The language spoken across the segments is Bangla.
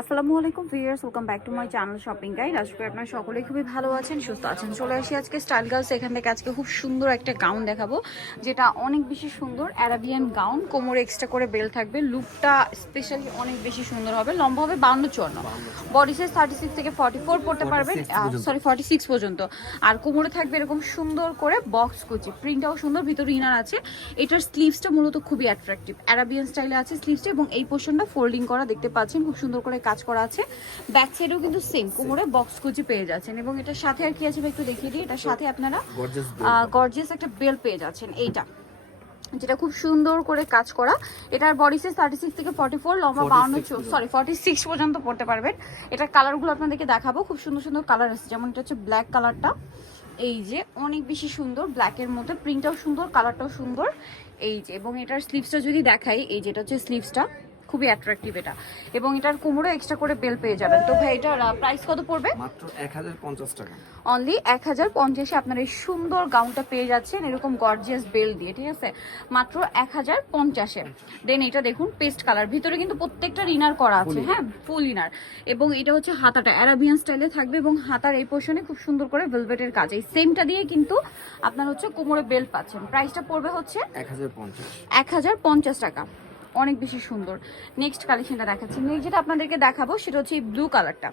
আসসালামু আলাইকুম viewers, welcome back to my channel shopping guide. আশা করি আপনারা সকলেই খুবই ভালো আছেন, সুস্থ আছেন। চলে আসি আজকে স্টাইল গার্লস। এখান থেকে আজকে খুব সুন্দর একটা গাউন দেখাবো, যেটা অনেক বেশি সুন্দর। অ্যারাবিয়ান গাউন, কোমরে এক্সট্রা করে বেল থাকবে। লুকটা স্পেশালি অনেক বেশি সুন্দর হবে। লম্বা হবে 52-54, বডি সাইজ 36 থেকে 44 পড়তে পারবেন, 46 পর্যন্ত। আর কোমরে থাকবে এরকম সুন্দর করে বক্স কুচি, প্রিন্টটাও সুন্দর, ভিতরে ইনার আছে। এটার স্লিভসটা মূলত খুবই অ্যাট্রাকটিভ, অ্যারাবিয়ান স্টাইলে আছে স্লিভসটা, এবং এই পোর্শনটা ফোল্ডিং করা দেখতে পাচ্ছেন, খুব সুন্দর করে কাজ করা আছে। ব্যাক সাইডেও কিন্তু সেম কোমরে বক্স কুচি পেয়ে যাচ্ছেন, এবং এটার সাথে আর কি আছে একটু দেখিয়ে দিই। এটার সাথে আপনারা গর্জিয়াস একটা বেল পেয়ে যাচ্ছেন, এইটা যেটা খুব সুন্দর করে কাজ করা। এটার বডি সাইজ 36 থেকে 44, লম্বা 46 পর্যন্ত পড়তে পারবেন। এটার কালারগুলো আপনাদেরকে দেখাবো, খুব সুন্দর সুন্দর কালার আছে। যেমন এটা হচ্ছে ব্ল্যাক কালারটা, এই যে অনেক বেশি সুন্দর, ব্ল্যাকের মধ্যে প্রিন্টটাও সুন্দর, কালারটাও সুন্দর, এই যে। এবং এটার স্লিভসটা যদি দেখাই, এই যেটা হচ্ছে স্লিভসটা, খুবই অ্যাট্রাকটিভ এটা। এবং এটার কোমরে এক্সট্রা করে বেল পেয়ে যাবেন। তো ভাই এটার প্রাইস কত পড়বে? মাত্র 1050 টাকা। অনলি 1050-এ আপনারা এই সুন্দর গাউনটা পেয়ে যাচ্ছেন, এরকম গর্জিয়াস বেল দিয়ে, ঠিক আছে? মাত্র 1050-এ। দেন এটা দেখুন পেস্ট কালার, ভিতরে কিন্তু প্রত্যেকটা ইনার করা আছে, হ্যাঁ, ফুল ইনার। এবং এটা হচ্ছে হাতাটা অ্যারাবিয়ান স্টাইলে থাকবে, এবং হাতার এই পোর্শনে খুব সুন্দর করে ভেলভেটের কাজ। এই সেমটা দিয়ে কিন্তু আপনার হচ্ছে কোমরে বেল পাচ্ছেন। প্রাইসটা পড়বে হচ্ছে 1050 টাকা। অনেক বেশি সুন্দর। নেক্সট কালেকশনটা দেখাচ্ছি। নেক্সট যেটা আপনাদেরকে দেখাবো সেটা হচ্ছে এই ব্লু কালারটা।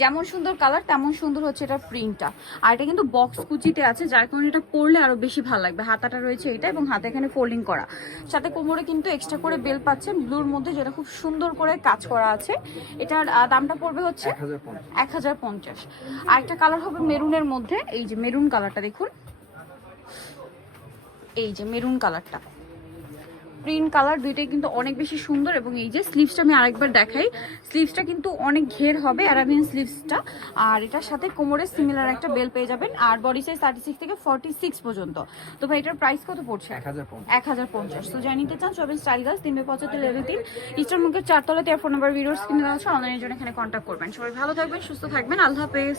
যেমন সুন্দর কালার তেমন সুন্দর হচ্ছে এটা প্রিন্টটা। আর এটা কিন্তু বক্স কুচিতে আছে, যার কারণে এটা পরলে আরো বেশি ভালো লাগবে। হাতাটা রয়েছে এটা, এবং হাতে এখানে ফোল্ডিং করা, সাথে কোমরে কিন্তু এক্সট্রা করে বেল পাচ্ছেন ব্লুর মধ্যে, যেটা খুব সুন্দর করে কাজ করা আছে। এটার দামটা পড়বে হচ্ছে 1050। আর একটা কালার হবে মেরুনের মধ্যে, এই যে মেরুন কালারটা দেখুন, এই যে মেরুন কালারটা, প্রিন্ট কালার, দুইটাই কিন্তু অনেক বেশি সুন্দর। এবং এই যে স্লিভসটা আমি আরেকবার দেখাই, স্লিভসটা কিন্তু অনেক ঘের হবে অ্যারাবিয়ান স্লিভসটা। আর এটার সাথে কোমরে সিমিলার একটা বেল পেয়ে যাবেন। আর বডি সাইজ 36 থেকে 46 পর্যন্ত। তো ভাই এটার প্রাইস কত পড়ছে? 1050। তো যাই নিতে চান সবেন স্টাইল গার্লস, 375 লেভেল 3, ইস্টার মুখের 4 তলাতে। ফোন নাম্বার ভিডিওস কিনে দেওয়া আছে, অনলাইনের জন্য এখানে কন্ট্যাক্ট করবেন। সবাই ভালো থাকবেন, সুস্থ থাকবেন, আল্লাহ হাফেজ।